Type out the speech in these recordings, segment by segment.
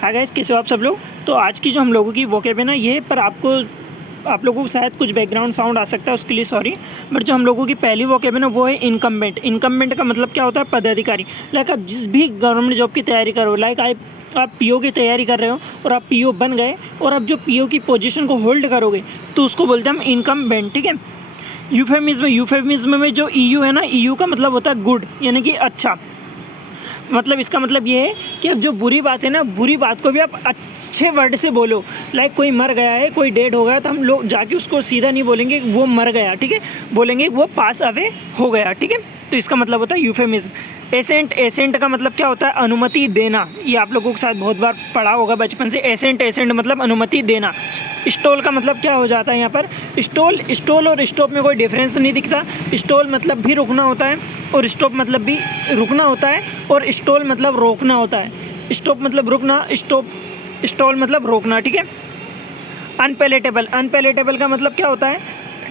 Hi guys, कैसे हो आप सब लोग। तो आज की जो हम लोगों की वोकेब है ना, ये पर आप लोगों को शायद कुछ बैकग्राउंड साउंड आ सकता है, उसके लिए सॉरी। बट जो हम लोगों की पहली वोकेब है ना, वो है इनकम्बेंट। इनकम्बेंट का मतलब क्या होता है? पदाधिकारी। लाइक आप जिस भी गवर्नमेंट जॉब की तैयारी करो, लाइक आप पीओ की तैयारी कर रहे हो और आप पीओ बन गए और आप जो पीओ की पोजीशन को होल्ड करोगे तो उसको बोलते हैं हम इनकम्बेंट, ठीक है। यूफेमिज्म में जो ईयू है ना, ईयू का मतलब होता है गुड, यानी कि अच्छा। मतलब इसका मतलब ये है कि अब जो बुरी बात है ना, बुरी बात को भी आप अच्छे वर्ड से बोलो। लाइक कोई मर गया है, कोई डेड हो गया, तो हम लोग जाके उसको सीधा नहीं बोलेंगे वो मर गया, ठीक है, बोलेंगे वो पास अवे हो गया, ठीक है। तो इसका मतलब होता है यूफेमिज्म। एसेंट का मतलब क्या होता है? अनुमति देना। ये आप लोगों के साथ बहुत बार पढ़ा होगा बचपन से। एसेंट मतलब अनुमति देना। स्टॉल का मतलब क्या हो जाता है यहाँ पर? स्टॉल और स्टॉप में कोई डिफरेंस नहीं दिखता। स्टॉल मतलब भी रुकना होता है और स्टॉप मतलब भी रुकना होता है, और स्टॉल मतलब रोकना होता है। स्टॉप मतलब रुकना, स्टॉल मतलब रोकना, ठीक है। अनपैलेटेबल का मतलब क्या होता है?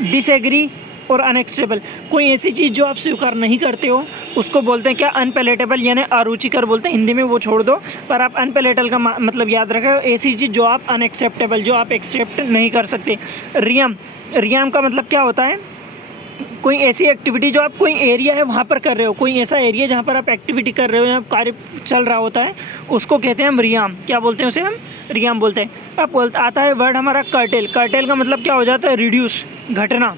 डिसएग्री और अनएक्सेप्टेबल। कोई ऐसी चीज़ जो आप स्वीकार नहीं करते हो उसको बोलते हैं क्या? अनपैलेटेबल, यानी अरुचिकर बोलते हैं हिंदी में, वो छोड़ दो। पर आप अनपैलेटेबल का मतलब याद रखो, ऐसी चीज़ जो आप अनएक्सेप्टेबल, जो आप एक्सेप्ट नहीं कर सकते। रियाम का मतलब क्या होता है? कोई ऐसी एक्टिविटी जो आप कोई एरिया है वहाँ पर कर रहे हो, कोई ऐसा एरिया जहाँ पर आप एक्टिविटी कर रहे हो या कार्य चल रहा होता है, उसको कहते हैं हम रियाम। क्या बोलते हैं उसे? हम रियाम बोलते हैं। अब आता है वर्ड हमारा कर्टेल। कर्टेल का मतलब क्या हो जाता है? रिड्यूस, घटना।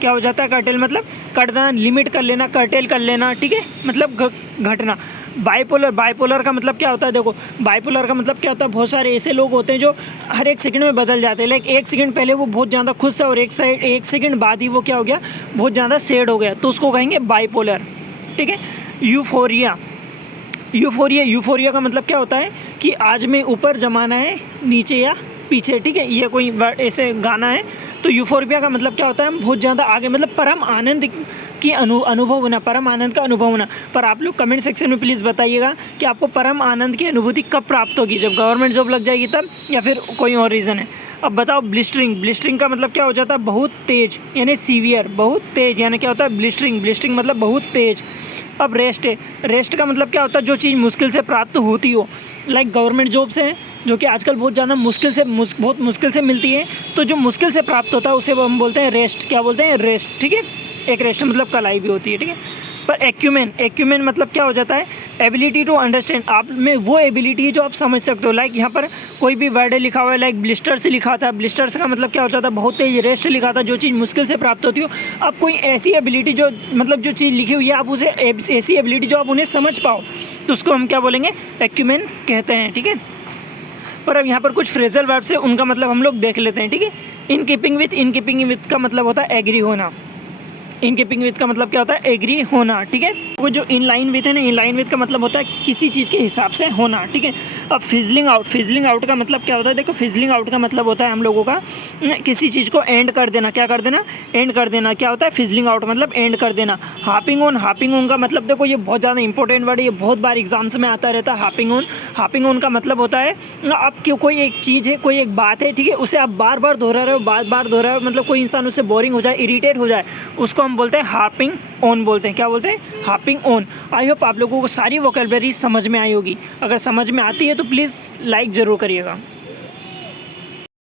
क्या हो जाता है? कर्टेल मतलब कटना, लिमिट कर लेना, कर्टेल कर लेना, ठीक है, मतलब घटना। बाइपोलर का मतलब क्या होता है? देखो, बाइपोलर का मतलब क्या होता है? बहुत सारे ऐसे लोग होते हैं जो हर एक सेकंड में बदल जाते हैं। लाइक एक सेकंड पहले वो बहुत ज़्यादा खुश है और एक सेकंड बाद ही वो क्या हो गया? बहुत ज़्यादा सैड हो गया, तो उसको कहेंगे बाइपोलर, ठीक है। यूफोरिया का मतलब क्या होता है? कि आज में ऊपर जमाना है, नीचे या पीछे, ठीक है। ये कोई ऐसे गाना है। तो यूफोरिया का मतलब क्या होता है? बहुत ज़्यादा आगे, मतलब परम आनंद की अनुभव होना, परम आनंद का अनुभव होना। पर आप लोग कमेंट सेक्शन में प्लीज़ बताइएगा कि आपको परम आनंद की अनुभूति कब प्राप्त होगी? जब गवर्नमेंट जॉब लग जाएगी तब, या फिर कोई और रीज़न है? अब बताओ, ब्लिस्टरिंग का मतलब क्या हो जाता है? बहुत तेज, यानी सीवियर, बहुत तेज, यानी क्या होता है? ब्लिस्टरिंग मतलब बहुत तेज। अब रेस्ट का मतलब क्या होता है? जो चीज़ मुश्किल से प्राप्त होती हो। लाइक गवर्नमेंट जॉब्स हैं जो कि आजकल बहुत ज़्यादा बहुत मुश्किल से मिलती है, तो जो मुश्किल से प्राप्त होता है उसे हम बोलते हैं रेस्ट। क्या बोलते हैं? रेस्ट, ठीक है। एक रेस्ट मतलब कलाई भी होती है, ठीक है। पर एक्यूमेन मतलब क्या हो जाता है? Ability to understand. आप में वो एबिलिटी है जो आप समझ सकते हो। लाइक यहाँ पर कोई भी वर्ड लिखा हुआ है, लाइक ब्लिस्टर से लिखा था, ब्लिस्टर्स का मतलब क्या हो जाता है? बहुत तेज। रेस्ट लिखा था, जो चीज़ मुश्किल से प्राप्त होती हो। आप कोई ऐसी एबिलिटी जो मतलब जो चीज़ लिखी हुई है, आप उसे ऐसी एबिलिटी जो आप उन्हें समझ पाओ, तो उसको हम क्या बोलेंगे? एक्यूमेन कहते हैं, ठीक है। पर अब यहाँ पर कुछ फ्रेजल वर्ब्स है, उनका मतलब हम लोग देख लेते हैं, ठीक है। इन कीपिंग विथ का मतलब होता है एग्री होना। इन कीपिंग विथ का मतलब क्या होता है? एग्री होना, ठीक है। वो जो इन लाइन विथ है ना, इन लाइन विथ का मतलब होता है किसी चीज़ के हिसाब से होना, ठीक है। अब फिजलिंग आउट का मतलब क्या होता है? देखो, फिजलिंग आउट का मतलब होता है हम लोगों का किसी चीज़ को एंड कर देना। क्या कर देना? एंड कर देना। क्या होता है? फिजलिंग आउट मतलब एंड कर देना। हापिंग ऑन का मतलब, देखो ये बहुत ज़्यादा इंपॉर्टेंट वर्ड है, ये बहुत बार एग्जाम्स में आता रहता है। हापिंग ऑन का मतलब होता है आप क्यों, कोई एक चीज़ है, कोई एक बात है, ठीक है, उसे आप बार बार दोहरा रहे हो, मतलब कोई इंसान उससे बोरिंग हो जाए, इरिटेट हो जाए, उसको हम बोलते हैं हार्पिंग ऑन बोलते हैं। क्या बोलते हैं? Harping on. आई होप आप लोगों को सारी वोकैबुलरी समझ में आई होगी। अगर समझ में आती है तो प्लीज़ लाइक ज़रूर करिएगा।